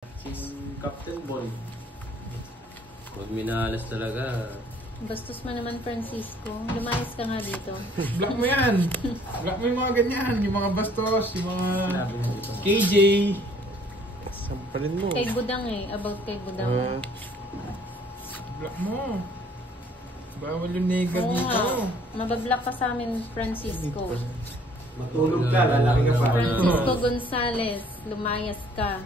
Si Captain Boy. Huwag minalas talaga. Bastos mo naman, Francisco. Lumayas ka nga dito. Block mo yan. Block mo yung mga ganyan. Yung mga bastos, yung mga Sinabi mo dito. KJ. Sampalin mo. Kay Budang eh. About kay Budang. Block mo. Bawal yung nega Oo dito. nga. Mabablock ka sa amin, Francisco. Matulog ka, lalaki ka pa. Francisco Gonzales, lumayas ka.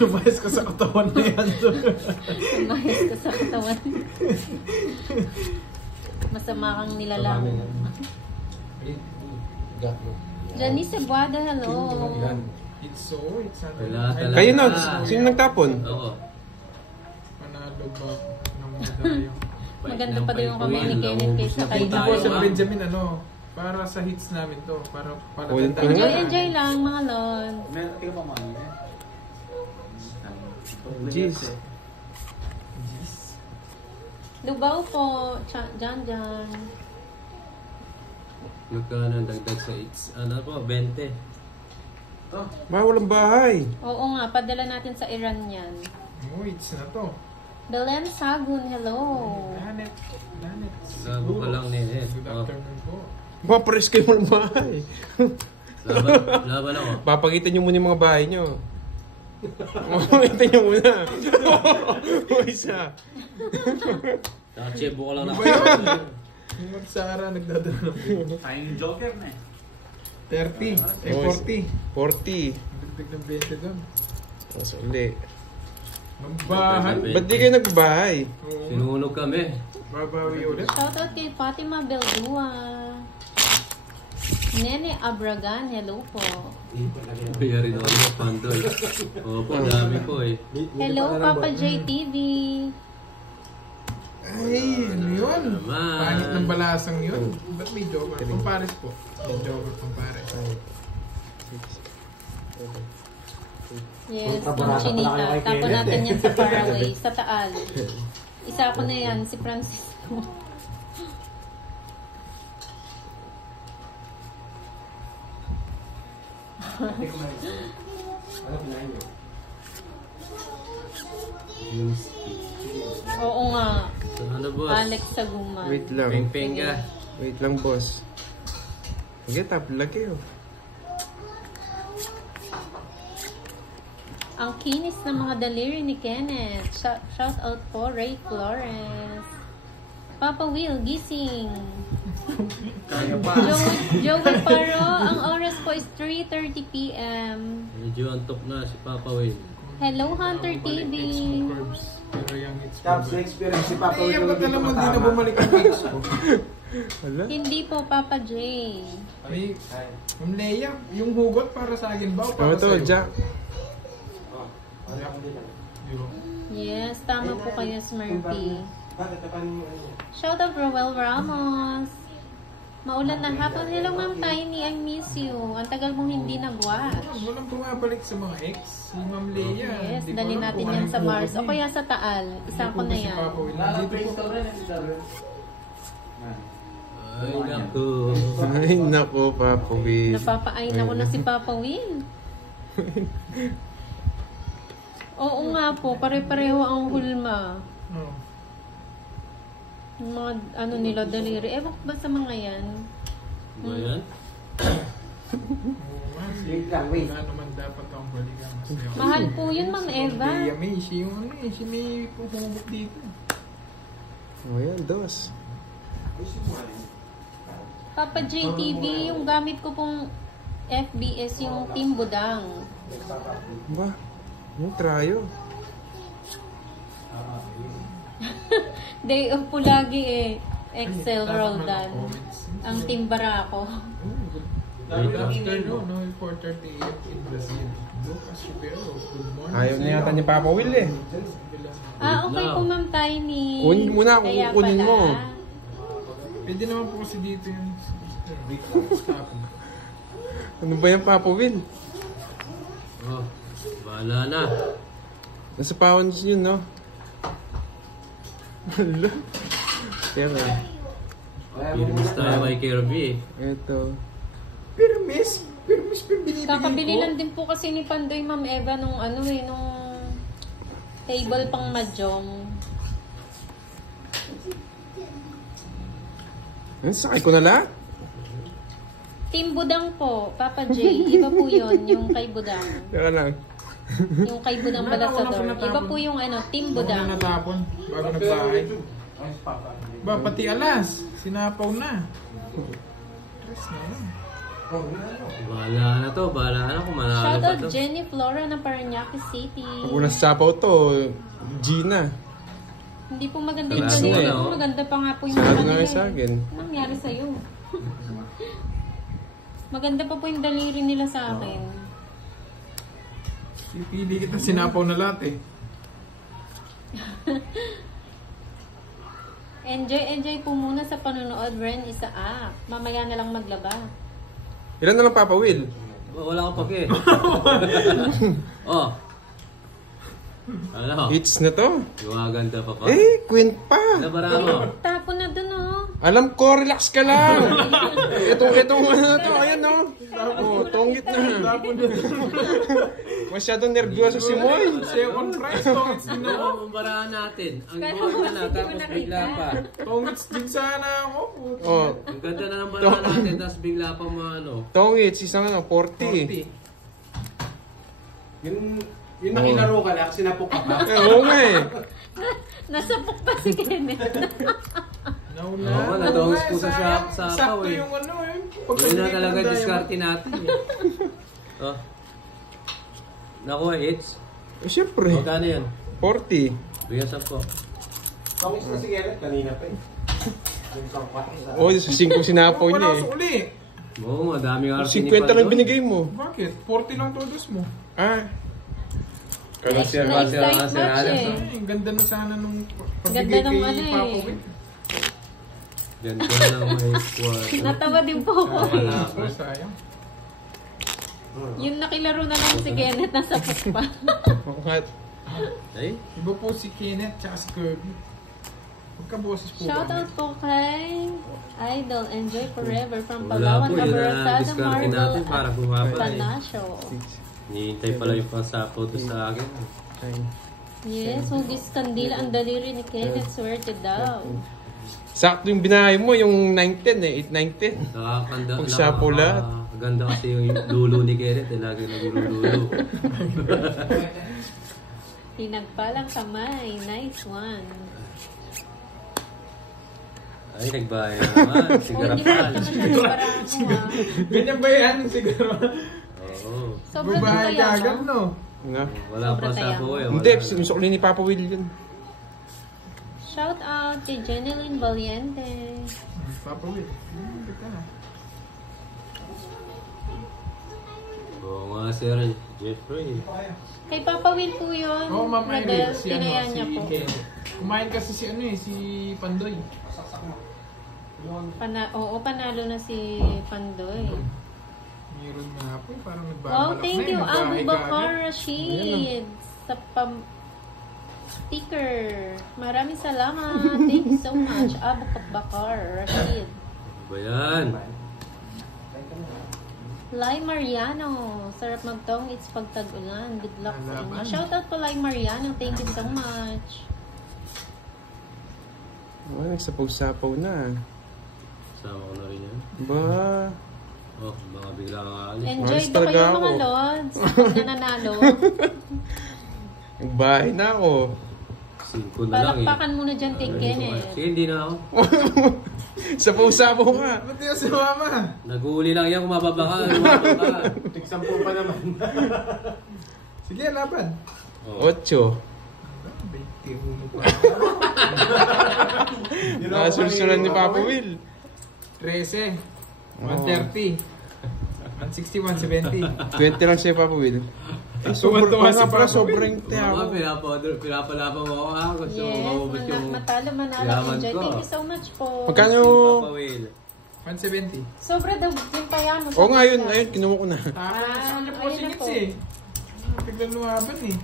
Lumayas ka sa katawan na yan. Lumayas ka sa katawan. Masama kang nilalang. Janice Cebuada, hello. It's so, it's not. Wala talaga. Kayo na, sino nagtapon? Oo. Panalo ba ng medalyo? Maganda pa din yung kamay ni Kenneth kaysa kay Dito po sa Tayo. Benjamin, para sa hits namin to. Para Ulit pa Enjoy, nga. enjoy lang mga lon. Meron, tingnan pa mga Jeez. Lubao po, Jan. Magkano ang dagdag sa it's? Ano po? 20. Bawal ang bahay. Oo nga, padala natin sa Iran yan. Oh, hits na to. Belen Sagun, hello. Lanet. Labo ka lang nene. Good afternoon po. Mapares kayo ng bahay. Laban ako. Papagitan nyo muna yung mga bahay nyo. Papagitan nyo muna. O isa. Nakachebo ka lang na. Ano ba yun? Yung Magsara nagdadala. Tayo yung Joker na eh. 30. Eh, 40. 40. Dagdag ng 20 doon. Mas uli. Ng bahay. Ba't di kayo nagbahay? Oo. Sinunog kami. Babawi ulit. Shoutout kay Fatima Beldua. Nene Abragan, hello po. Kaya rin ako ng pandoy. Opo, dami po eh. Hello, Papa JTV. Ay, ano yun? Naman. Pangit ng balasang yun. Ba't may joker? Pampares po. May joker pampares. Yes, Ma'am Chinita. Tapo natin yan sa Faraway, sa Taal. Isa ko na yan, si Francisco. Oo nga, Ano boss? Alex Saguma. Wait lang. Peng-peng ka. Wait lang, boss. Sige, taplag kayo. Ang kinis ng mga daliri ni Kenneth. Shout out po, Ray Flores. Papa Will, gising. Kaya pa. Joey Paro, ang oras po is 3:30 p.m. Medyo antok na si Papa Will. Hello, Hunter TV. Curbs. Pero yung hits Tapos sa experience si Papa Ay, Will ba't dito alam mo di na matama. bumalik ang hits ko? Wala. Hindi po, Papa J. Ay, Ma'am Leia, yung hugot para sa akin ba o Ano para to, sa'yo? Jack? Yun. Yes, tama po kayo, Smurfy. Shout out Roel Ramos. Maulan na hapon. Hello, Ma'am Tiny. I miss you. Ang tagal mong hindi nag-watch. Walang bumabalik sa mga ex. Si Ma'am Leia. Yes, Di ko dali alam natin kung yan anong sa Mars. hugot O niya. kaya sa Taal. Isa Hindi ko po na ba si yan. Papa Will? Lalo Dito pa po. yung story na si Darwin. Ay, naku. Ay, naku, Papa Will. Napapaay na ko na si Papa Will. Oo nga po, pare-pareho ang hulma. Oh. Yung mga ano nila, daliri. Ewan ko ba sa mga yan? Ba yan? Oo nga, Wait lang, wait. wala naman dapat ang balikan. Mahal po yun, Ma'am Eva. Leia May, siya yung ano eh. Siya may puhugot dito. O yan, dos. Papa JTV, yung gamit ko pong FBS, yung Team Budang. Ba? Yung trayo. Day of po lagi eh. Excel Dapat Roldan. mga comments. Ang Team Barako. Good afternoon, no? 4:30 AM in Brazil. Lucas Rivero, good morning. Ayaw na yata ni Papa Will eh. Ah, okay po, Ma'am Tiny. Kunin mo na, Kaya kukunin pala. mo. Pwede naman po kasi dito yung stop. Ano ba yung Papa Will? Oh, bahala na. Nasa pounds yun, no? Hala. Pero, Pirmis tayo kay Kirby eh. eto. Pero miss, pero binibigyan Kakabili lang din po kasi ni Pandoy, Ma'am Eva, nung nung table pang mahjong. Sakay ko na lahat. Team Budang po, Papa J. Iba po yun, yung kay Budang. Teka lang. Yung kay Budang Balasador. Iba po yung Team Una Budang. natapon, bago nagbahay. Ba, pati alas, sinapaw na. Tres na lang. Bahala na to, bahala na kung manalo pa Shoutout to. Jenny Flora ng Parañaque City. Pag unang sapaw to, Gina. Hindi po maganda yung Sarado daliri. na, oh. Maganda pa nga po yung Sarado mga na kayo sa nila. akin. Anong nangyari sa'yo? Maganda pa po yung daliri nila sa akin. Pipili kita, sinapaw na lahat eh. Enjoy po muna sa panonood, Ren, isa mamaya na lang maglaba. Ilan na lang, Papa Will? Wala akong pake. Oh. Ano? Hits na to. Gumaganda pa pa. Queen pa. Nabaramo. Tapon na dun, Alam ko, relax ka lang. Itong to, ayan tongit na. Masyadong nervyoso si Moy. Second prize, tongits din ako. Ano barahan natin? Ang buwan na tapos bigla pa. Tongits din sana ako. Oh, Ang ganda na ng barahan natin tapos bigla pa tongits, isang 40. Yung nakilaro ka lang, sinapok ka pa. Oo nga eh. Nasapok pa si Kenneth. Nauna. Oo, natongis po sa sapaw Sakto eh. yung Yun na talaga diskarte natin eh. Oh. Naku, hits. Siyempre, Magkano yan? 40. Bigyan sa po. Tongis na si Gerrit, kanina pa eh. Oh, sa 5 sinapaw niya Wala eh. sa uli. Oo, madaming arte 50 lang binigay mo. Bakit? 40 lang todos mo. Next Kasi match eh. Ay, ang ganda na sana nung Ganda pagbigay nung kay Papa Will. Ganda ng may squad. Natawa din po ako eh. Oh, sayang. Yung nakilaro na lang si Kenneth, nasapok pa. Ay? Iba po si Kenneth tsaka si Kirby. Magkaboses po Shoutout po kay Idol, Enjoy Forever from Wala Palawan, po, yun na Aberasada, diskarte natin para Marvel, bumaba eh. Panasyo. Hinihintay pala yung pasapo doon sa akin. Yes, hugis kandila ang daliri ni Kenneth, swerte daw. Sakto yung binahay mo, yung 9-10 eh. 8-9-10. Nakakanda. Pag sapo lahat. Ganda kasi yung lulo ni Kenneth. Lagi naglululo. Pinagpalang kamay. Nice one. Ay, nagbahay na naman. Oh, hindi mo Sigarapal. naman nagbarang mo Ganyan ba yan siguro? Oo. Sobrang Babahay kaya ka agad, mo. no? Nga. Wala pa sapo eh. Hindi, sinusukli ni Papa Will yun. Shout out kay Jenilyn Valiente. Papa Will. Ganda na. Oo nga, Sir Jeffrey. Kay Papa Will po yun. Oo, Ma'am Rodel, Irene. Si tinaya niya po. Kenneth. Kumain kasi si Pandoy. Oo, panalo na si Pandoy. Meron nga po, parang Oh, nagbabalak thank na you, nagbahay Abu ka Bakar agad. Rashid. Sa sticker. Maraming salamat. Thank you so much, Abu Bakar Rashid. Ba yan? Lai Mariano. Sarap magtong. It's pagtag-ulan. Good luck sa inyo. Alaman. Shoutout po Lai Mariano. Thank you so much. Oh, nagsapaw-sapaw na. Sama ko na rin yan. Ba? Oh, baka bigla kang aalis. Enjoy Malas ba talaga kayo ako. mga lods? Pag nananalo. Nagbahay na ako. 5 na lang eh. Palakpakan muna dyan kay Kenneth. Sige, hindi na ako. Sapaw-sapaw ka. Ba't yung sumama? Nag-uuli lang yan kung mababa ka. Lumababa ka. Tigsampu pa naman. Sige, laban. Oh. 8. Tihuno pa. Nakasulsulan ni Papa Will. 13. 130. 160, 170. 20 lang siya, Papa Will. Tuwa-tuwa si Papa Will. Sobrang Oo, tiyaw. pinapalaban mo ako. Gusto mo Yes, maubos yung matalo manalo. yaman Enjoy. ko. Thank you so much po. Magkano? Papa Will. 170. Sobra daw yung payano. Oo nga, ayun, kinuha ko na. Tapos sa kanya po ayun si na Gits po. eh. Biglang lumaban eh.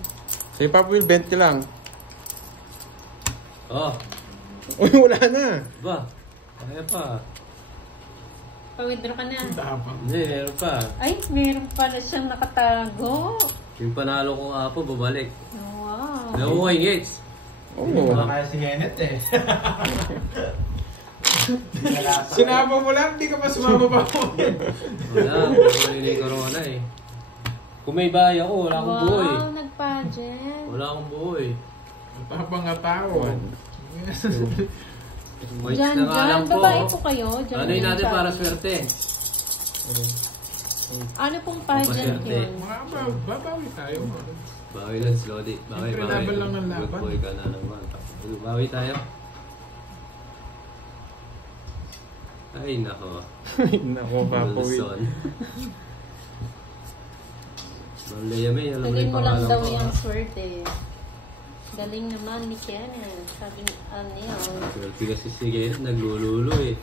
Sa'yo, Papa Will, 20 lang. Oh, Uy, wala na. ba? Kaya pa. Pa-withdraw ka na. Tapang. Hindi, meron pa. Ay, meron pala siyang nakatago. Yung panalo ko nga po, bumalik. Wow. Nakuha yung hits. Oo. Kaya si Kenneth eh. Sinama mo lang, di ka pa sumama pa ako. Wala, wala yung corona eh. Kung may bahay ako, wala akong buo eh. Wow, nag-pageant. Wala akong buo eh. Tapang nga tao. Wait Jan, na nga lang Jan, po. babae po kayo. Jan, Ano yun natin Jan. para swerte? Ano pong pageant Papaswerte. yun? Mga babawi tayo. Bawi lang slowly. Bawi, Siyempre, bawi. laban lang ng laban. Good boy ka na naman. Bawi tayo. Ay, nako. Nako, Papa Will. Wilson. Malayame, alam mo Galing yung mo lang pangalan daw ko. yung swerte. Galing naman ni Kenneth. Sabi ni Anil. Swerte kasi si Kenneth, naglululo eh.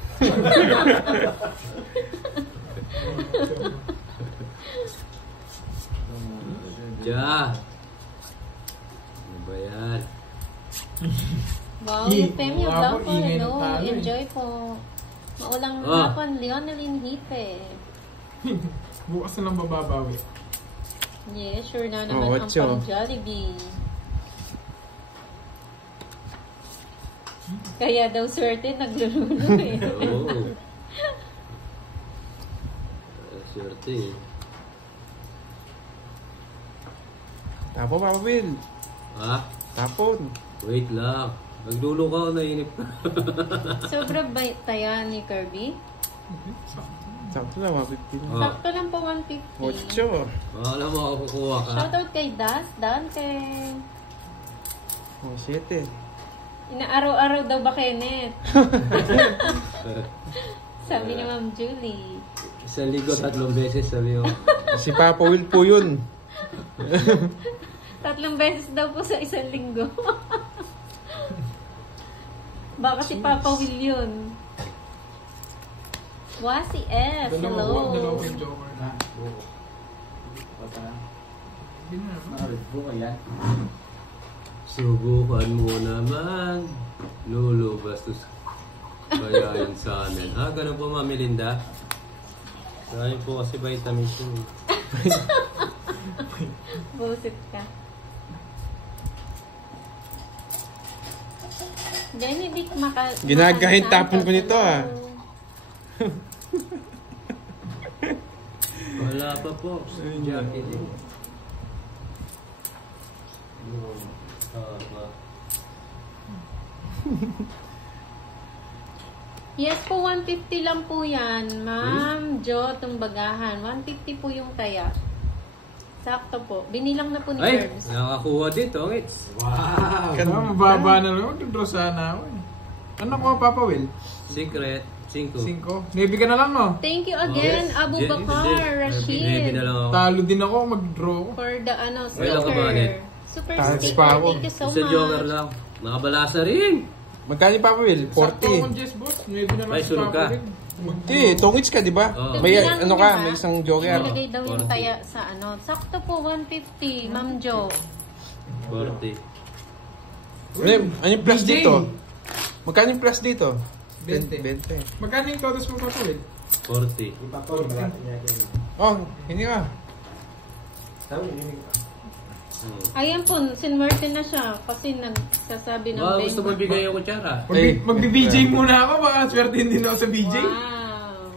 Ja! Ano ba yan? Wow, yung Femi Wow, Blanco. ingay ng Hello, talo eh. enjoy po. Maulang Ah. hapon, Leoneline Hipe. Bukas na lang bababawi. Yeah, sure na Oh, naman ang what's your- pang Jollibee. Kaya daw swerte, naglululo eh. Oo. Swerte eh. Tapo, Papa Will. Ha? Tapon. Wait lang. Naglulo ka o nainip ka? Sobra ba taya ni Kirby? Sakto na, 150 na. Oh. Sakto lang po 150. 8. Alam mo ako kukuha ka. Shoutout kay Das, Dante. Oh, 7. Inaaraw-araw daw ba Kenneth? Sabi ni Ma'am Julie. Isang linggo, 3 beses sabi mo. Si Papa Will po yun. 3 beses daw po sa isang linggo. Baka si Papa Will yun. Wasi F, hello. Dalawang joker na. Subukan mo naman. Lolo, bastos. Kaya yun sa amin. Ha? Ganun po, Mami Linda? Kaya po kasi vitamins yun. Busit ka. Benedict Ginagahin tapon ko nito, ah. Wala pa po. Jackie din. Yes po, 150 lang po yan. Ma'am Jo, Tumbagahan. 150 po yung taya. Sakto po. Binilang na po ni Ay! Curbs. Nakakuha dito, Ngits. Wow! Kaya mababa na lang. Mag-draw sana ako eh. Ano ko, Papa Will? Secret. 5. 5. Maybe ka na lang, no? Thank you again, Yes. Abu Yes, Bakar, Maybe Rashid. na lang ako. Talo din ako, mag-draw ko. For the Wait lang, kabahanit. sticker. Super Thanks sticker. pa ako. Thank you so Isa joker much. lang. Nakabalasa rin. Magkano yung Papa Will? Sakto akong 40. Jess, boss. Maybe na lang Ay, si sunod Papa ka. Will. Hindi, tongits ka, di ba? Oo. May Bilang ano niya, ka, ha? may isang joker. Nilagay daw yung 40. taya sa ano. Sakto po, 150. Ma'am Jo. 40. Ano yung plus DJ? dito? Magkano yung plus dito? 20. 20. Magkano yung todos mo, Papa Will? 40. Ipapol, malapit niya yan. Oh, hindi ka. Sabi, hindi ko. Ayan po, sinwerte na siya kasi nagsasabi ng Wow, Ben. gusto mo bigay yung kutsara? Ay. Magbi-BJ muna ako, baka swerte din ako sa BJ. Wow.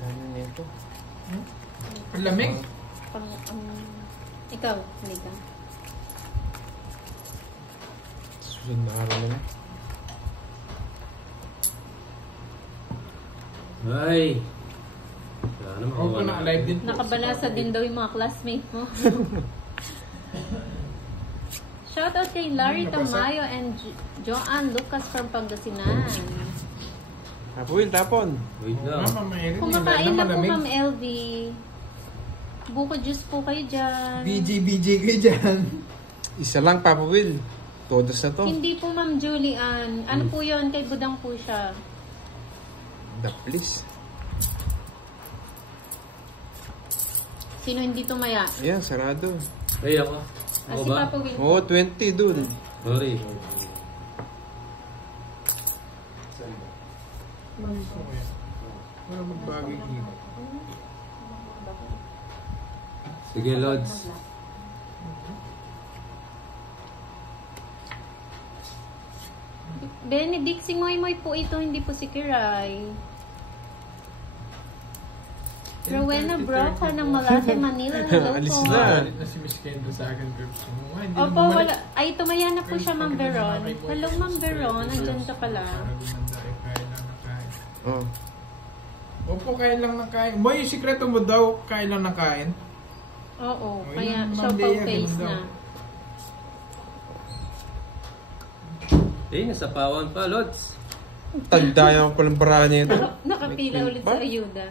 Ano nito? Ang lamig. Pang, ikaw, hindi ka. Susunod na araw na. Ay! Sana Ako makawa po na alive din po. Nakabalasa din daw yung mga classmate mo. Shoutout kay Larry Tamayo and Joanne Lucas from Pangasinan. Papa Will, tapon. Wait lang. Mama, mayroon. Kumakain na po malamig. Ma'am LV. Buko juice po kayo dyan. BJ kayo dyan. Isa lang, Papa Will. Todos na to. Hindi po Ma'am Julian. Ano po yun? Kay Budang po siya. The please. Sino hindi tumaya? Ayan, sarado. Ay, ako. Ah, Ako si ba? Papa Will. Oo, 20 dun. Sorry. Ayos mo kaya. Para magbagay dito. Sige, Lods. Benedict, si Moy po ito, hindi po si Kiray. Rowena Broca ng Malate, Manila. Hello po. Alis na. Galit na si Miss Kendo sa akin, Curbs. Opo, wala. Ay, tumaya na po siya, Ma'am Veron. Hello, Ma'am Veron. Nandyan ka pala. Kain lang na kain. Oh. Opo, kain lang na kain. Boy, yung sikreto mo daw, kain lang na kain. Oo, Oh, kaya yun, show Ma'am Bea, face ganun daw. na. Nasa pawan pa, Lods. Tagdaya ko palang bara nito. Nakapila ulit sa ayuda.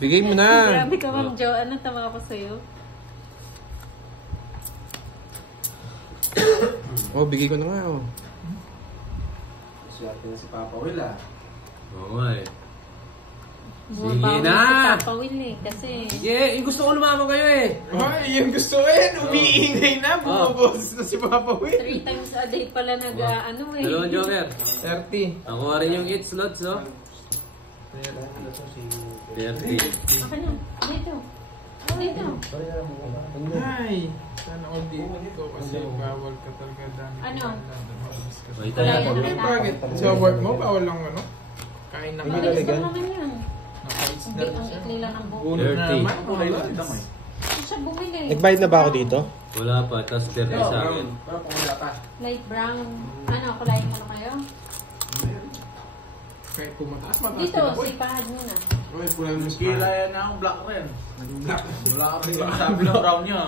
Bigay mo na. Grabe ka, Ma'am Jo. Ano tama ako sa'yo? Oh, bigay ko na nga. Oh. Swerte na si Papa Will ah. Oo nga eh. Bumabawi na! si Papa Will eh. Kasi Yeah, gusto ko lumama kayo eh. Ay, yung gusto eh. Umiingay na. Bumaboses na si Papa Will. 3 times a day pala ano eh. Dalawang Joker. 30. Nakuha rin yung hits, Lods, oh. 30. Ako na. Dito. Dito. Ay, sana all dito kasi bawal ka talaga dami. Ano? Wait, Wala tayo. yan. Bakit? Sa work mo, bawal lang ano? Kain na Mabilis kain. lang naman yan. Nakaits Hindi, na rin ang siya. ikli lang ng buko. Puno na 30. naman. Kulay lang dito mo eh. Hindi siya bumili. Nagbayad na ba ako dito? Wala pa, tapos 30 sa akin. Pero kung wala pa. Light brown. Ano, kulayin mo na kayo? Kahit kung mataas Dito, din ako eh. sipahan mo na. Uy, pula mo Kila yan na akong black rin. Black. Wala ka rin yung sabi ng brown niya.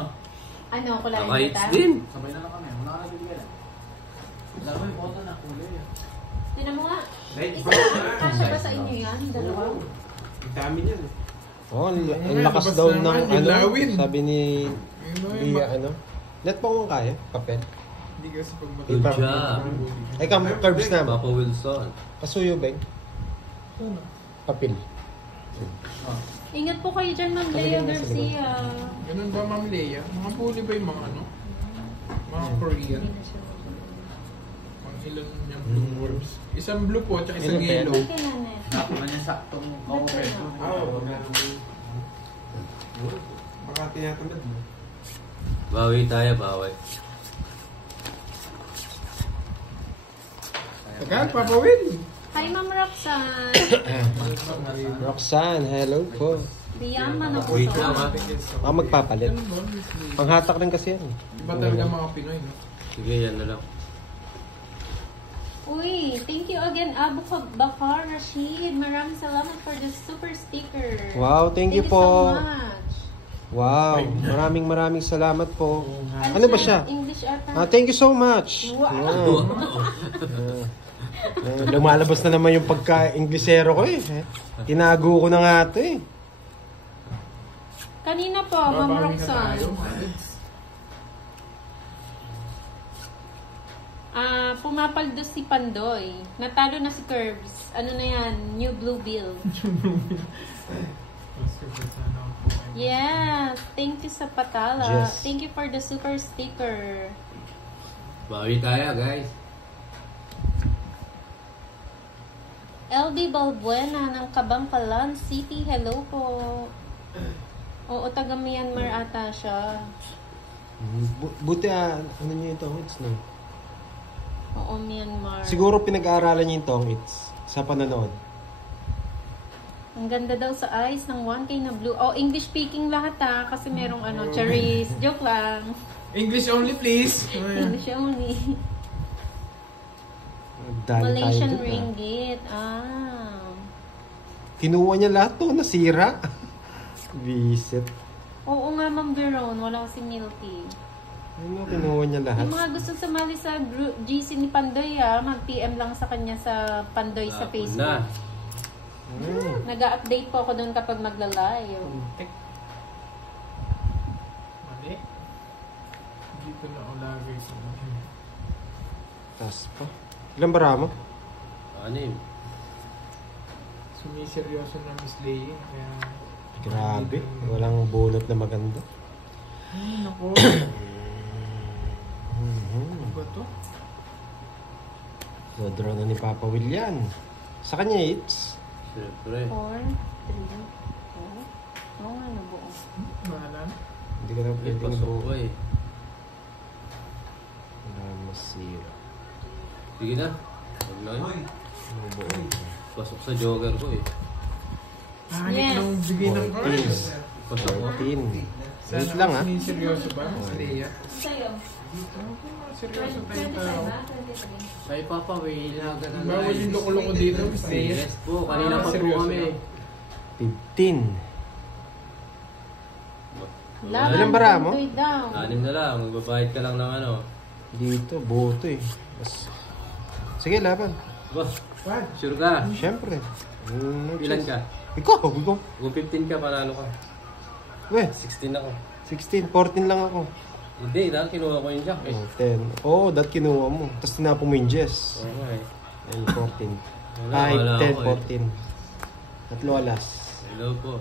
Ano, kulayin Naka-hits kita? din. Sabay na lang kami. Wala ka nabibigyan ah. Wala ko yung photo na kulay ah. Tinan mo nga. Light Isa lang. Kasya ba sa inyo yan? Dalawa? Ang dami niyan eh. Oh, ang Ay, lakas labas daw na ng naman, ano. dilawin. Sabi ni Ayun, ay, Bia, ano. Net pa kung kaya, papel. Hindi kasi pag Good mataas. job. Ay, curbs na. Papa Wilson. Pasuyo, Beng. Ano? Papel. Ingat po kayo dyan, Ma'am Lea Garcia. Ganun ba, Ma'am Leia? Mga bully ba yung mga ano? Mga Korean? Mga ilan yung blue orbs? Isang blue po, tsaka isang Ilan yellow. Kay Nanet. Ako man yung saktong Ba't kawo yun? Baka tinatamad mo. Bawi tayo, bawi. Tagal, Papa Will! Hi, Ma'am Roxanne. Roxanne, hello po. Diyaman na po Wait to. lang ha. Ako magpapalit. Ganun ba, Miss Leia? Panghatak rin kasi yan. Iba talaga mga Pinoy, no? Sige, yan na lang. Uy, thank you again, Abu Bakar Rashid. Maraming salamat for the super sticker. Wow, thank you so po. much. Wow, maraming salamat po. Ano ba siya? English ata. Thank you so much. Wow. Lumalabas na naman yung pagka-Inglesero ko eh. Tinago ko na nga ito eh. Kanina po, Ma'am Babawi na tayo. Roxanne. Pumapaldos si Pandoy. Natalo na si Curbs. Ano na yan? New Blue Bill. Yes. Thank you sa patala. Yes. Thank you for the super sticker. Bawi tayo, guys. LD Balbuena ng Kabangkalan City. Hello po. Oo, taga Myanmar ata siya. Buti ano niyo ito? It's no. Oo, Myanmar. Siguro pinag-aaralan niyo yung tong it's sa panonood. Ang ganda daw sa eyes ng 1K na blue. Oh, English speaking lahat ha. Kasi merong cherries. Joke lang. English only, please! English only. Dali Malaysian tayo dun, ringgit. Kinuha niya lahat to, nasira. Visit. Oo nga, Ma'am Veron. Wala si Milky. Ano, kinuha niya lahat. Yung mga gusto sumali sa GC ni Pandoy mag-PM lang sa kanya sa Pandoy sa Facebook. Na. Nag-update po ako doon kapag magla-live. Mali. Dito na ulagay sa Tas pa. Ilan bara mo? Anim. Sumiseryoso na Miss Leia. Kaya... Grabe. Walang bulot na maganda. Ay, naku. Ano ba to? Draw na ni Papa Will yan. Sa kanya, it's... Siyempre. 4, 3, 4. Oo nga, nabuo. Bahala na. Hindi ka na May pwedeng pasok buo. ko eh. Wala masira. Sige na. Huwag na yun. Mabuo. Pasok sa jogger ko eh. Hanip Yes. nung bigay ng 14. cards. Pasok ko. 14. Sana Wait lang, ha? seryoso ba? Si Leia. Sa'yo? Seryoso tayo tao. Kay Papa Will, haga na Bawal yung loko-loko dito, Miss Leia. Yes po, kanina pa po Seryoso kami. lang. 15. Laban, Ilan bara mo? Pandoy daw. 6 na lang. Magbabayad ka lang ng ano. Dito, boto eh. Sige, laban. Ba, What? sure ka? Siyempre. Ilan ka? Ikaw. Kung 15 ka, panalo ka. Weh, 16 ako. 16. 14 lang ako. Hindi, dahil kinuha ko yung jack eh. Oh, 10. Oo, that kinuha mo. Tapos tinapon mo yung Jess. Oo nga eh. And 14. Wala 5, 10, ako eh. 14. Tatlo alas. Hello po.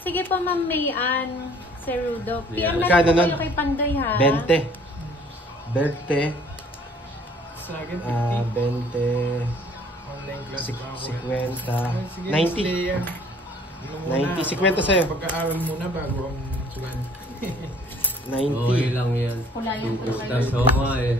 Sige po, Ma'am Mayan. Sir Rudo. Yeah. PM na Magkano po nun? kayo kay Pandoy, ha? 20. 20. Sa akin, 50. 20. Online class Sik- pa ako. 50. Sige, 90. Miss Leia. Ano muna? 90. 50 sa'yo. Pagka-aral muna bago ang sugan. 90. Okay lang yan. Kulayan ko na kayo. Tapos oo nga eh.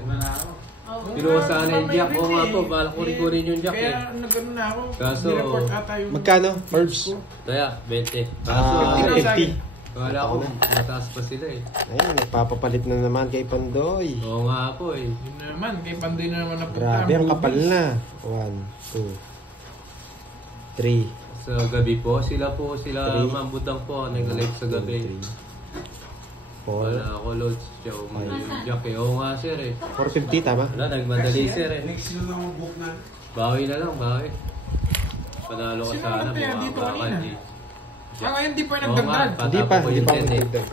Kinuha sana yung jack. Oo nga po, bala ko rin yung jack eh. Kaya nagano na ako. Kaso, Nireport ata yung... Magkano? Herbs? Kaya, 20. Ah, 50. Wala ko, mataas pa sila eh. Ayun, nagpapapalit na naman kay Pandoy. Oo nga po eh. Yun naman, kay Pandoy na naman napunta. Grabe, ang kapal na. 1, 2, 3. Sa gabi po, sila Three. mambutang po, nag-live sa gabi. 4. Wala ako loads, siya yung jack eh. Oo nga sir eh. 450, tama? Wala, nagmadali sir eh. Next yun ang book na. Bawi na lang, bawi. Panalo ko Sino sana, ang player dito bumaba ka, kanina? di. Ngayon di pa Oo nga, nagdagdag. Hindi pa, patapos ko hindi yung pa ako 10 eh. nagdagdag.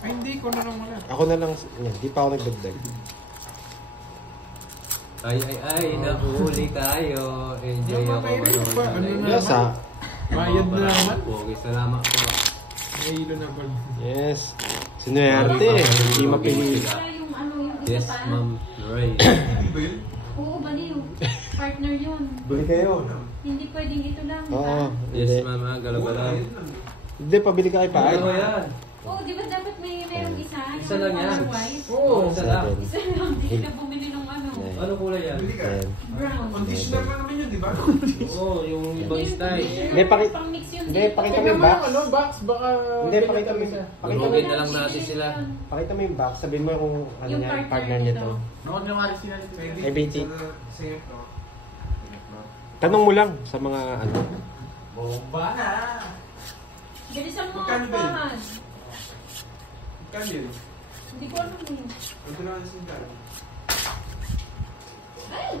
Ay, hindi ko na lang wala. Ako na lang, hindi pa ako nagdagdag. Ay, nahuli tayo. Enjoy Yung ako. mga pa, ano na Yes, ha? Bayad na naman. Okay, salamat po. Nahilo na pala. Yes. Sinuwerte. Hindi mapili. Yung ano, yung isa Yes, pa. Ma'am Ray. Oo, baliw. Partner yun. Bili kayo. Hindi pwedeng ito lang, di ba? Oo. Yes, Hindi. Ma'am, galaw-galaw. Hindi, pabili ka kay Paay. Ano yan? Oo, di ba dapat merong isa? Isa lang yan. Otherwise, Oo. Isa lang. 7. isa lang. Hindi ka bumili ng ano. Ano kulay yan? 10. Brown. Conditioner lang naman yun, di ba? Oo, yung ibang style. Hindi, Pang mix yun. Hindi, pakita mo Tignan yung mo box. yung ano, box, baka... Hindi, pakita mo isa. Pakita mo, Durugin na lang natin sila. pakita mo yung box. Sabihin mo kung ano Yung niya, partner partner niya nito. to. Noon yung alis sila. Ay, BT. Sa'yo to. Tanong mo lang sa mga ano. Bomba na! Bilisan mo Magkano ang ba yun? pahan. Kano yun? Hindi ko alam eh. Ito lang ang sindal. Ay!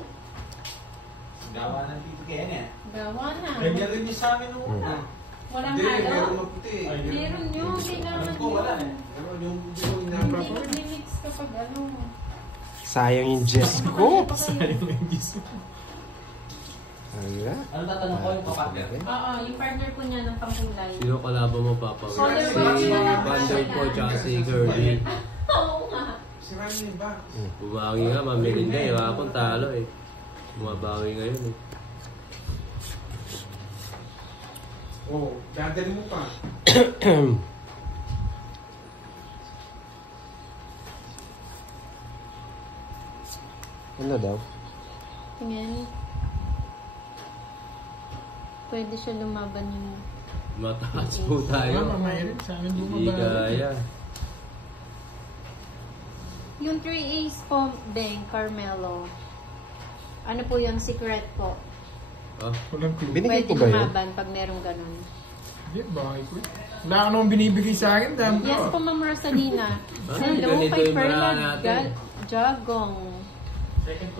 Gawa ng Tito Ken eh. Gawa na. Regalo niyo sa amin nung una. Walang Hindi, meron halo. maputi. Meron yun. Kailangan Alam ko, wala eh. Pero yung Hindi napapag. mag-mix kapag ano. Sayang yung Jess ko. Sayang Ala. Ano tatanong ko yung kapatid? Oo, yung partner po niya ng pangkulay. Sino kalaban mo, Papa? Color Si box na lang. Bandoy po, tsaka si Kirby. Oo nga. Sira niyo yung box. Bumawi nga, mamilinda eh. Hapon talo eh. Bumabawi ngayon eh. Oo, dadali mo pa. Ano daw? Tingnan. Pwede siya lumaban yung... Mataas po tayo. Mama, mayroon sa amin Hindi kaya. Yung 3 A's po, Beng, Carmelo. Ano po yung secret po? Oh, Walang clue. Binigay Pwede ko ba yun? lumaban pag merong ganun. Hindi, bakit ko? Wala ka naman binibigay sa akin. Dami ko. Yes po, Ma'am Rosalina. Hello ganito kay yung Perla mara natin. Jagong.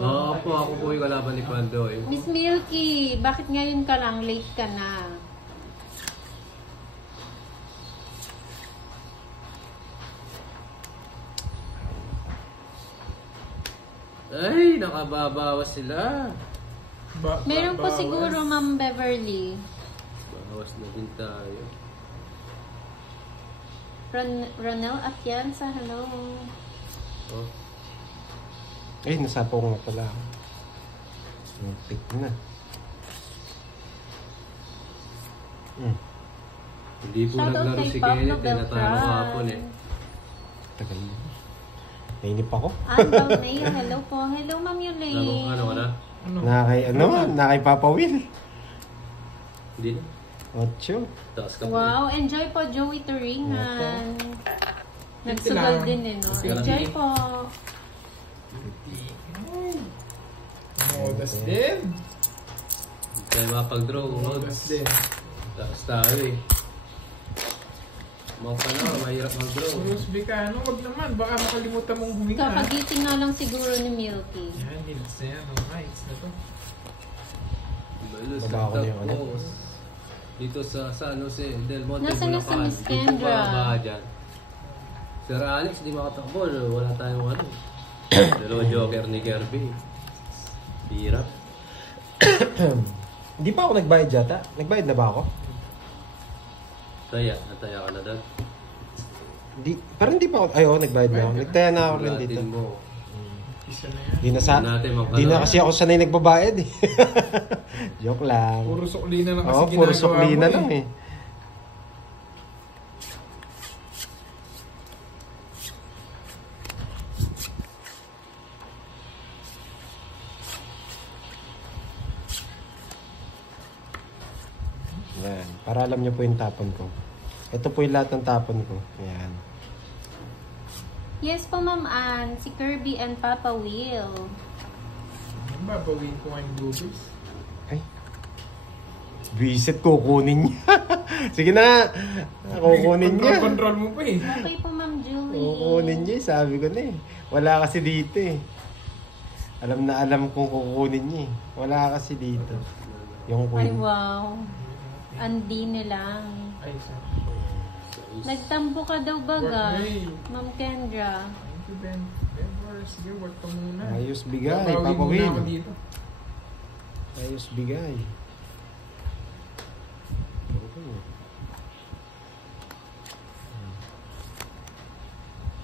Oo po, ako po yung kalaban ni Pandoy. Miss Milky, bakit ngayon ka lang? Late ka na. Ay, nakababawas sila. Meron po Bawas. siguro, Ma'am Beverly. Bawas na din tayo. Ronel Atienza, hello. Oh. Eh, nasapaw nga pala ako. Pick na. Hindi po Shoutout naglaro kay si Pablo Kenneth. Tinatalo kahapon eh. Tagal mo. Nainip ako. Annabelle Mayo, hello po. Hello, Ma'am Yulay. Ano ka na? Ano? Nakay Papa Will. Hindi na. 8. Taas ka po. Wow, enjoy po Joey Turingan. Nagsugal din eh, no? Enjoy po. Modas din. Hindi tayo mapag-draw. Modas din. Taas tayo eh. Mga panahon, mahirap mag-draw. Bruce Vicano, wag naman. Baka makalimutan mong huminga. Kapagiting nga lang siguro ni Milky. Yan, hits na yan. Hits na to. Malus, Baba ko na yung ano. tapos, dito sa San Jose, Del Monte, Nasaan na si Bulacan. Miss Dito Kendra? ba dyan? Sir Alex, di makatakbo. Wala tayong ano. Dalawa joker ni Kirby. Hirap. Hindi pa ako nagbayad yata. Nagbayad na ba ako? Nataya ka na doon. Hindi. Parang hindi pa ako. Ay, oo, nagbayad na ako. Nagtaya na ako rin dito. Latin mo. Isa na yan. Di na kasi ako sanay nagbabayad eh. Joke lang. Puro sukli na lang kasi Oo, puro sukli na lang eh. Yan. Para alam niyo po yung tapon ko. Ito po yung lahat ng tapon ko. Yan. Yes po, Ma'am Ann. Si Kirby and Papa Will. Babawin ko ang blueberries. Ay. Visit, kukunin niya. Sige na. Kukunin niya. Control mo pa eh. Okay po, Ma'am Julie. Kukunin niya. Sabi ko na eh. Wala kasi dito eh. Alam na alam kung kukunin niya eh. Wala kasi dito. Yung Ay, queen. wow. Andi na lang. Ay, isa. Nagtampo ka daw baga, Work day. Ma'am Kendra. Thank you, Ben. Sige, work ka muna. Ayos bigay. Babawin Papa muna ako Will. dito. Ayos bigay.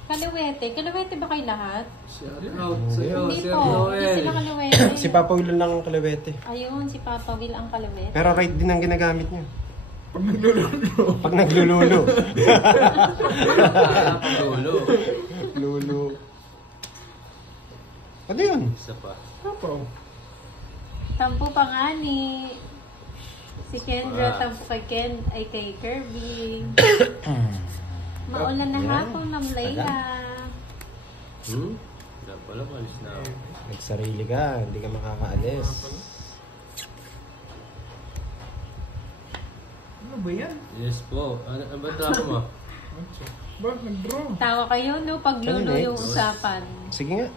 Kalawete. Kalawete ba kay lahat? Shout out sa'yo, Hindi Sir po. Hindi Noel. sila kalawete. Si Papa Will lang ang kalawete. Ayun, si Papa Will ang kalawete. Pero right din ang ginagamit niya. Pag naglululo. Pag naglululo. Pagdulo. Lulo. Ano yun? Isa pa. Apo. Tampo pa nga ni si Kendra, Ah. tampo kay Kirby. Maulan na hapon, Ma'am Leila. Wala pala, malis na ako. Nagsarili ka. Hindi ka makakaalis. Ano ba yan? Yes po. Ano ba tapo mo? Ba, nag-draw. Tawa kayo, no? Pag lulo Ano yung next? usapan. Sige nga.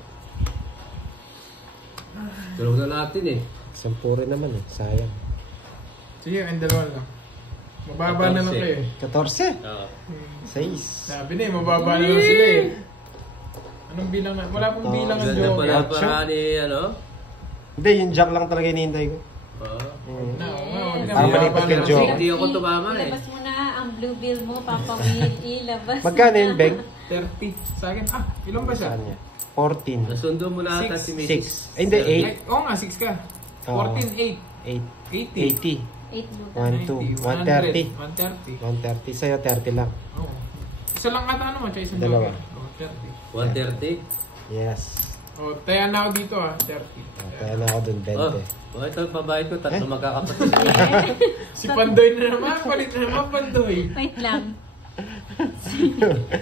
Tulog na natin eh. 10 rin naman eh. Sayang. Sige, ang dalawa lang. Mababa na lang 14. kayo eh. 14. Oo. 6. Sabi na eh, mababa na lang sila eh. Anong bilang na? Wala pong bilang ang Ganda joke. pala Ocho. para ni ano? Hindi, yung jack lang talaga hinihintay ko. Oo. Na, wag na, Para mababa malipat na yung lang joke. sila. Hindi ako tumama eh. Ilabas mo na ang blue bill mo, Papa Will. Ilabas Magkano mo yun, na. Beng? 30. Sa akin, ilan ba siya? Saan niya? 14. Nasundo mo na ata si Mrs. 6. Ay, hindi, Ay, oo nga, 6 ka. Oo. 14, 8. 8. 80. 8 blue 1, 2, 130. 130. 130. Sa'yo, 30 lang. Oo. Isa lang ata naman, tsaka isang Dalawa. joker. Oo, 30. 130? Yes. Oh, taya na ako dito 30. Kaya na ako dun, 20. Oh, ito ang babae ko. Tatlo magkakapatid. Si Pandoy na naman, palit na naman Pandoy. Wait lang.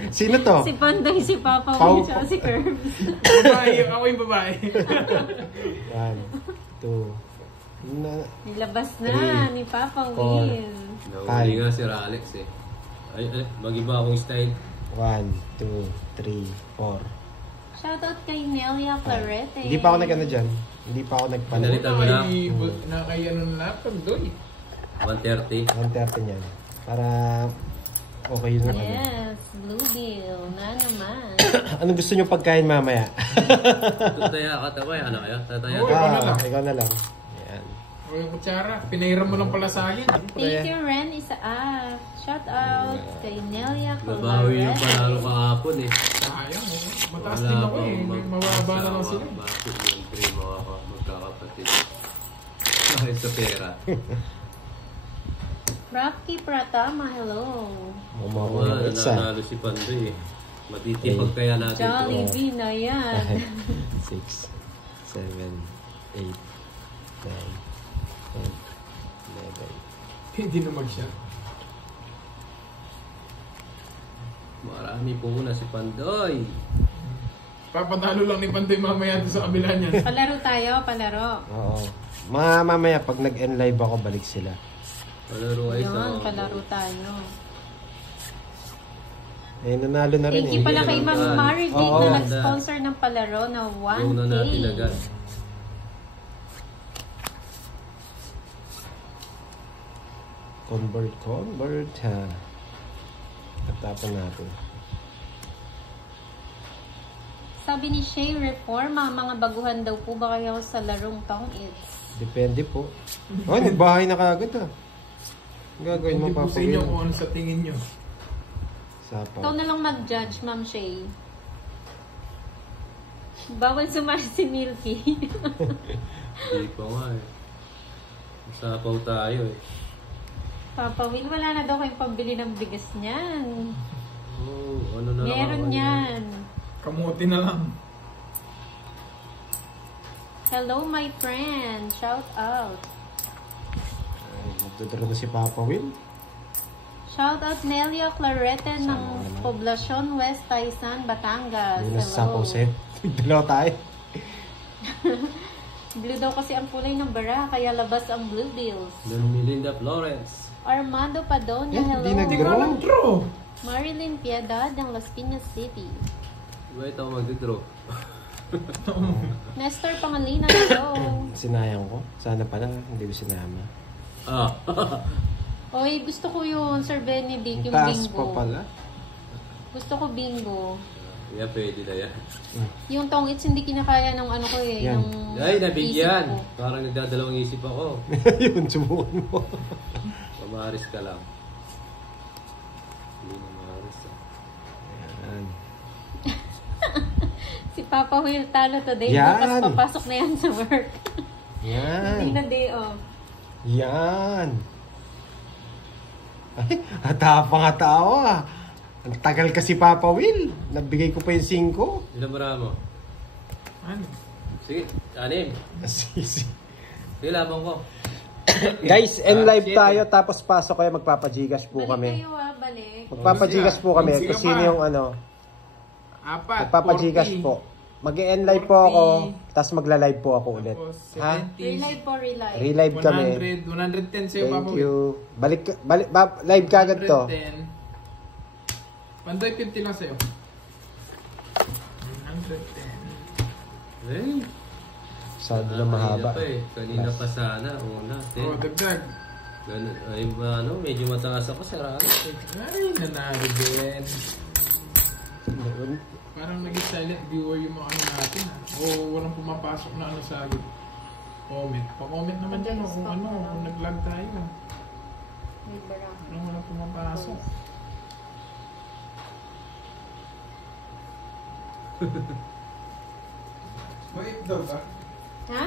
Sino to? Si Pandoy, si Papa Pau- Will, tsaka si Kirby. Babae, ako yung babae. 1, 2, Nilabas na Three, ni Papa four, Will. Nahuli nga si Alex eh. Ay, mag-iba akong style. 1, 2, 3, 4. Shoutout kay Nelia Clarete. Hindi pa ako nag-ano dyan. Hindi pa ako nagpano. Pinalitan mo na. Nakay ano na Pandoy. 130. 130 niyan. Para okay yun ano. Yes, blue bill na naman. Ano gusto nyo pagkain mamaya? Tutaya ka tayo. Ano kayo? Tataya Oo. ka. Ikaw na lang. Ikaw na lang. Ayan. O yung kutsara, pinahiram mo lang pala sa akin. Thank you, Ren Isaaf. Shout out kay Nelia Nabawi yung panalo kahapon eh. Sayang, mataas din ako eh. Mababa na lang sila. Bakit yung 3 mga magkakapatid? Dahil sa pera. Rocky Pratama, hello. Wala, nanalo si Pandoy eh. Matitipag kaya natin ito. Jollibee na yan. 6, 7, 8, 9, 10, 11. Hindi na mag-shot. Marami po na si Pandoy. Papanalo lang ni Pandoy mamaya doon sa kabila niyan. Palaro tayo, palaro. Oo. Mamaya pag nag-end live ako, balik sila. Palaro ay sa... Yun, palaro tayo. Eh, nanalo na rin Thank you eh. pala kay Ma'am Mary Jane Oo. na nag-sponsor ng palaro na Yung na natin 1K. agad. Convert ha. Tapon natin. Sabi ni Shay Reforma, mga baguhan daw po ba kayo sa larong Tong It's? Depende po. Oh, nagbahay na kagad ha. Ang gagawin mo Hindi po sa inyo papawin. kung ano sa tingin nyo. Sapaw. Ikaw na lang mag-judge, Ma'am Shay. Bawal sumali si Milky. Hindi pa nga eh. Masapaw tayo eh. Papa Will, wala na daw kayong pambili ng bigas niyan. Oh, ano na lang Meron ako yan. Kamuti na lang. Hello, my friend. Shout out. Magdodoro na si Papa Will. Shout out Nelia Clarete ng Sama naman. Poblacion West, Taysan, Batangas. Hindi na sapaw sa'yo. Dalawa tayo. Blue daw kasi ang kulay ng bara, kaya labas ang blue bills. Dan Melinda Florence. Armando Padona, Eh, hello. di Hindi ka Draw. nag-draw. Marilyn Piedad ng Las Piñas City. Wait ako mag-draw. Nestor Pangalina, hello. Sinayang ko. Sana pala, hindi ko sinama. Ah. Oy, gusto ko yun, Sir Benedict, yung Taas pa bingo. pala. Gusto ko bingo. Yeah, pwede na yan. Yung Tong It's hindi kinakaya ng ano ko eh. Yan. Ng Ay, nabigyan. isip ko. Parang nagdadalawang isip ako. Yun, subukan mo. Mamaris ka lang. Hindi na maris ah. Yan. Si Papa Will talo today. Yan. Bukas papasok na yan sa work. Hindi na Yan. day off. Yan. Ay, atapang nga tao ah. Ang tagal kasi Papa Will. Nabigay ko pa yung 5. Ilan bara mo? Ano? Sige, 6. Asisi. Sige, labang ko. Guys, end live 7. tayo tapos pasok kayo. Magpapagigas po Balik kami. kayo balik. Magpapagigas po kami. Sige Kung sino pa. yung ano. 4, Magpapagigas 40. po. Mag-end live po ako. Tapos magla-live po ako ulit. Tapos Ha? 70. Relive po, relive. Relive kami. 100, 110 sa'yo, Papa Thank Will. you. Live kagad to. 110. Pandoy 50 lang sa'yo. 110. Eh, Sado na mahaba. Kanina pa eh. Kanina pa sana. Una, 10. Oh, dagdag. Ganun, ay, ano, medyo mataas ako sa rami. Ay, nanalo din. Parang naging silent viewer yung mga ano natin. O walang pumapasok na ano sa comment. Pa-comment naman dyan o kung ano, kung nag-lag tayo. Parang walang pumapasok. Wait daw ba? Ha?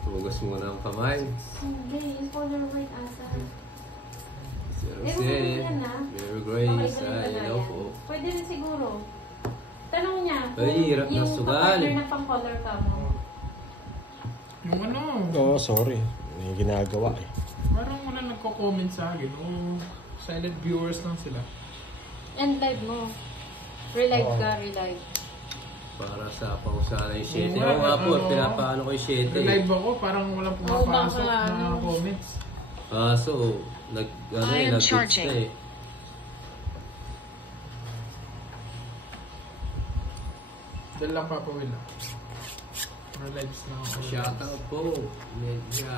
Tugas muna ang kamay. Hindi, yung color white asa. Zero Eh, say, okay yan, ah. Mary Okay, Grace, galing ka na hello yan. po. Pwede rin siguro. Tanong niya kung Ay, hirap na yung sugal. pa-color na pang-color ka mo. Yung ano, Oo, sorry. May ginagawa eh. parang wala nagko-comment sa akin. O silent viewers lang sila. And live mo. Relive Oo. ka, relive. Para sa pausana yung 7. Oo nga, Oo nga po, ano, pinapaano ko yung 7. Live ako, parang walang pumapasok baka na ano. comments. So, nag-boost na eh. Dahil lang Papa Will. Lives na ako. Shoutout po, Medya.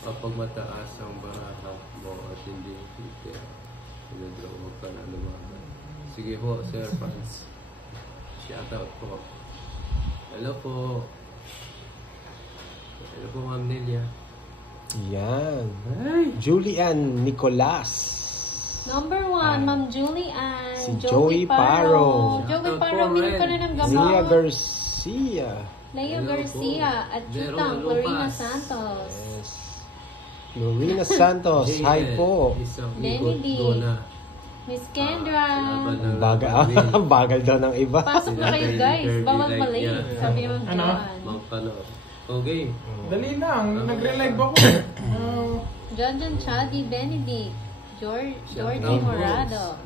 Kapag mataas ang baraha mo at hindi Twitter, pinadraw mo ka na lumaban. Sige po, Sir Franz. Shoutout po. Hello po. Hello po, Ma'am Nelia. Yan. Ay! Julian Nicolas. Number 1, Ma'am Julian. Si Joey Paro. Joey Shoutout Paro, po, minum ka Ren. na ng Lia gamot. Garcia. Leo Hello Garcia. po. At Jero Chutang, Florina Lucas. Santos. Yes. Lorena Santos. Hi po. Isang Lenny ikot D. ko na. Miss Kendra. Laban ng Bagal, Will. bagal daw ng iba. Pasok na kayo guys. Bawal Like malate. yan. Sabi ni Ma'am Ano? Joanne. Magpano. Okay. Dali lang, nagre-live ako. John Chadi Benedict. Georgie Shoutout. Morados.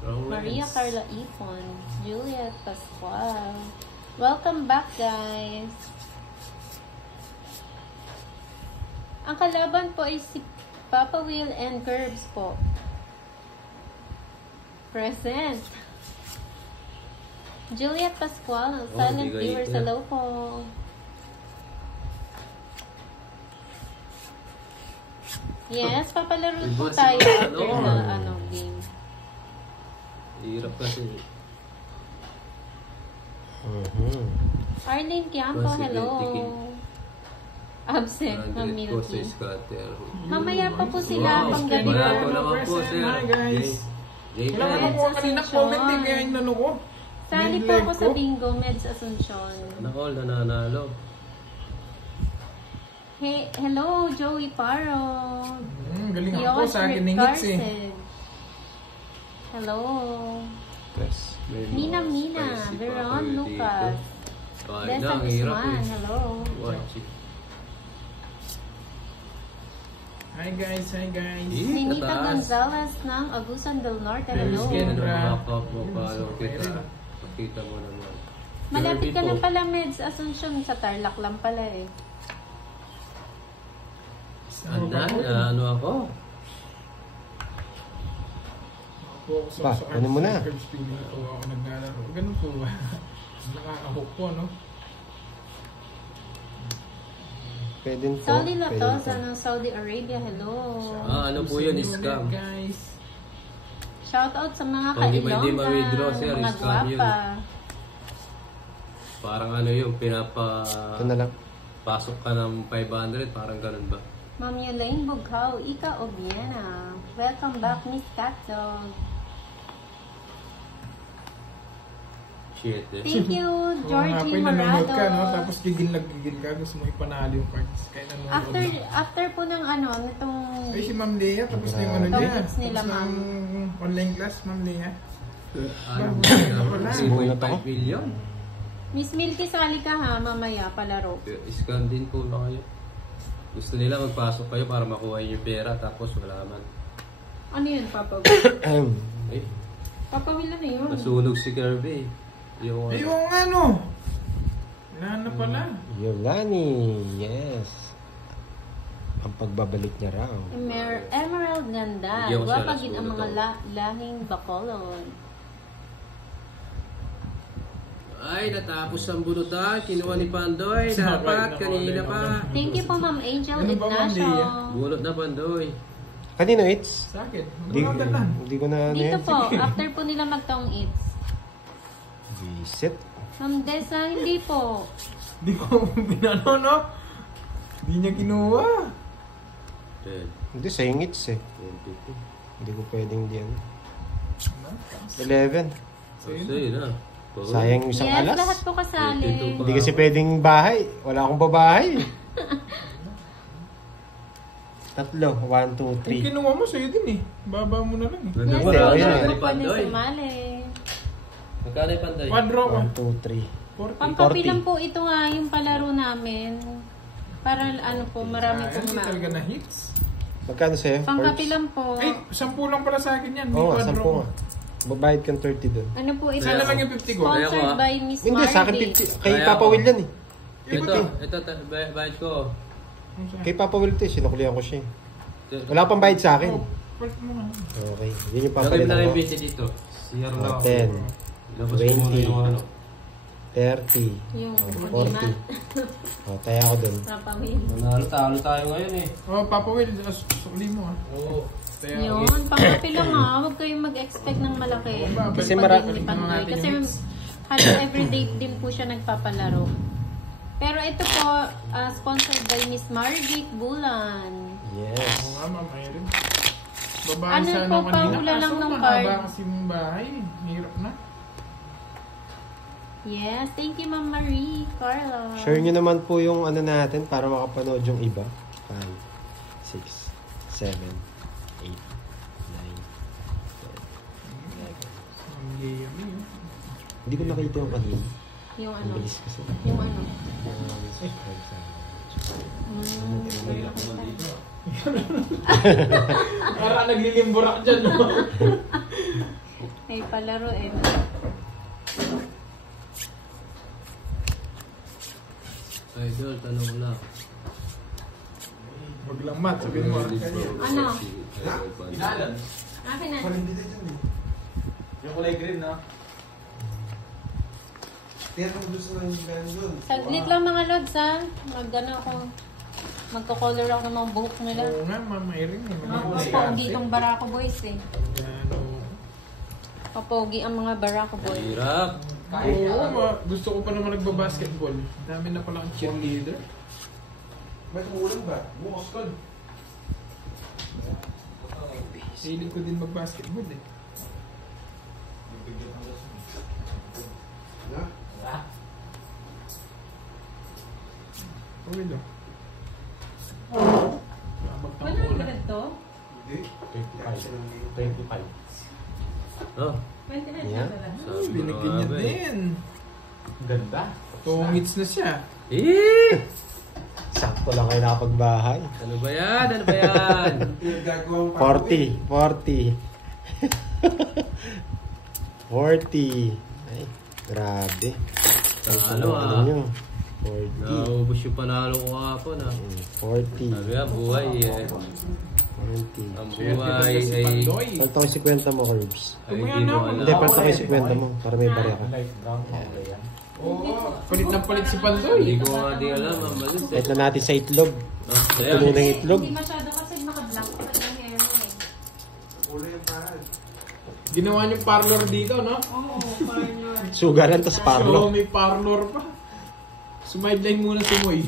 Wrong Maria lens. Carla Ipon. Juliet Pascual. Welcome back guys. Ang kalaban po ay si Papa Will and Curbs po. Present. Juliet Pascual, silent bigay viewers, ito. hello po. Yes, papalaro po Iba si tayo Ma'am after Alor. na game. Hirap kasi. Mhm. Arlene Quiampo, Mas hello. tikin. Absent, Ma'am 100 po sa Milky. scatter. Mamaya pa po sila Wow. pang gabi Wala po. ko naman po, sir. Hi, guys. Jay Kailangan Meds ko kanina Asuncion. comment eh, kaya inano ko. Sali po Live ako ko. sa bingo, Meds Asuncion. Nakol, nananalo. Hey, hello, Joey Paro. Galing ako Yosh sa akin ng hits eh. Garces. Hello. Yes. May mga Mina, spicy Veron pa kayo Lucas. dito. Kain Desa na, ang hirap Guzman, eh. hello. Watch it. Hi guys, hi guys. Eh, Ninita tataas. Gonzalez ng Agusan del Norte, Yes, hello. yes. Ano Kendra. makapapalo kita. Pakita mo naman. Malapit ka Kirby lang po. pala, Meds Asuncion. Sa Tarlac lang pala eh. Andan, ano ako? Pa, kunin mo na. Curbs feeling ko ako naglalaro. Ganun po ba? Nakakahook po, no? Pwede po. Saudi pwede Latosa po. ng Saudi Arabia, hello. Ano po yun, Gusto niyo scam. ulit, guys. Shoutout sa mga Pag di kailonggan, ma-withdraw, sir, mga scam yun. gwapa. Parang ano yung Ito na lang. pasok ka ng 500, parang ganun ba? Ma'am Yulaine Bughaw, Ika Obiena. Welcome back, Miss Catdog. Shit eh. Thank you, Kung Georgie happy nanonood ka, no? Morado. Tapos gigil ka, gusto mo ipanalo yung cards. Kaya nanonood After lang. po ng ano, nitong Ay, si Ma'am Lea, tapos na yung ano Ikaw, niya. hits nila, Tapos ma'am. ng online class, Ma'am Lea. Ano Wala. 3.5 million? Miss Milky, sali ka ha, mamaya palaro. Scam din po ba kayo? Gusto nila magpasok kayo para makuha yung pera tapos wala man. Ano yun, Papa Will? Eh, Papa Will, ano yun? nasunog si Kirby. Yung Ay, yung ano? Wala na pala. Yolani. Yes. Ang pagbabalik niya raw. Emerald ganda. Bigyan ko siya Gwapa ng gid ang sulat mga ako. lahing bacolod. Ay, natapos ang bunutan. Kinuha ni Pandoy. Dapat, kanina pa. Thank you po, Ma'am Angel Ano ba, Ma'am Ignacio. Lea? Bunot na Pandoy. Kanino it's? Sa akin. Hindi Maganda lang. hindi ko na ano Dito yan. po, after po nila magtaong eats. Visit. Ma'am Desa, hindi po. Hindi ko pinano, no? Hindi niya kinuha. 10, Hindi, saying it's eh. 22. Hindi ko pwedeng diyan. 11. So, yun. So, yun na. Sayang yung isang Yes, alas. lahat po kasali. 22 pa. Hindi kasi pwedeng bahay. Wala akong babahay. 3. 1, 2, Yung 3. kinuha mo, sa'yo din eh. Baba mo na lang eh. Yes, Wala, sir. yun Hindi eh. po pwede sumali. Magkano yung Pandoy? Quadro ko. 1, 2, 3. 40. Pampapilang po ito nga yung palaro namin. Para ano po, marami Ayan, pong hindi talaga na hits. Magkano sa'yo? Pangkapilang po. Ay, 10 lang pala sa akin yan. Oo nga, 10 quadro ko. nga. Babayad kang 30 doon. Ano po ito? Sana lang yung 50 ko. Sponsored Kaya ko, by Miss Hindi, sa akin Mardy. 50. Kay Kaya Papa ako. Will yan eh. Ito, bayad ko. Kay Papa Will ito eh. Sinukulihan ko siya eh. Wala pang bayad sa akin. Part mo nga. Okay. Yun yung Lagay papalitan na ko. yung busy dito. CR lang ako. 10, Labas mo muna 20. yung ano. 30. Yung 40. mag-imat. O, taya ako doon. Papa Will. Talo tayo ngayon eh. Oh, Papa Will, suli mo ah. Oo. Kaya, Yun, pangkapilang ha. Huwag kayong mag-expect ng malaki. Kasi Pag mara- ni Pandoy. natin Kasi yung halos everyday din po siya nagpapalaro. Pero ito po, sponsored by Miss Margit Bulan. Yes. Oo nga, Ma'am Irene. Babae Ano sana po, kanina. pahula lang Kaso ng mahaba card. kasi yung bahay. Hirap na. Yes, thank you Ma'am Marie, Carla. Share nyo naman po yung ano natin para makapanood yung iba. 5, 6, 7, 8, 9, 10, 11. Ang layer yun. Hindi ko nakita yung kanina. Yung Ang ano? bilis kasi. Yung ano? Subscribe sa akin. Para naglilimburak dyan, no? Ay, palaro eh. Idol, tanong lang. Wag lang mat, sabihin mo. Ano? Inalan. Akin na. Parang dito dyan eh. Yung kulay green, no? Tira mo doon sa nangyayari doon. Saglit lang mga lods ha. Mag-ano ako. Magko-color ako ng mga buhok nila. Oo nga, Ma'am Irene. Mga pogi itong Barako Boys eh. Ano? Papogi ang mga Barako Boys. Hirap. Oo, gusto ko pa naman nagbabasketball. Dami na pala ang cheerleader. Ba't umulan ba? Bukas ko. Hilig ko din magbasketball eh. Na? Okay lang. Ano ang grade to? Hindi. 25. Oh, 29 Yeah. na sabi ko Binigyan nga niya ba eh. din. Ganda. Tungits na siya. Eh! Sakto lang kayo nakapagbahay. Ano ba yan? Ano ba yan? Pinagagawang 40. 40. Ay, grabe. Talo ah. Ano nyo? 40. Naubos yung panalo ko kahapon ah. 40. Sabi nga, buhay eh. 40. Ang Swerte buhay talaga si ay... Pandoy. Palto ko si kwenta mo, Curbs. Ay, Tumaya di na mo ako. alam. Hindi, palto ko si kwenta mo. Para may bari ako. Oo. Palit na palit si Pandoy. Hindi ko nga di alam, ang malis eh. Kahit na natin sa itlog. Ah, Puno ayan. ng itlog. Hindi masyado kasi naka-black pa yung hair mo eh. Kulay yung parang. Ginawa niyo parlor dito, no? Oo, partner. Sugaran, tas So, parlo. may parlor pa. Sumideline muna si Moy.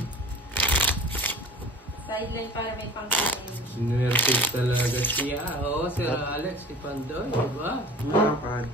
Sideline para may pang-kain. Sinuwerte talaga siya. Oo, si Alex, si Pandoy, diba? Wala pa.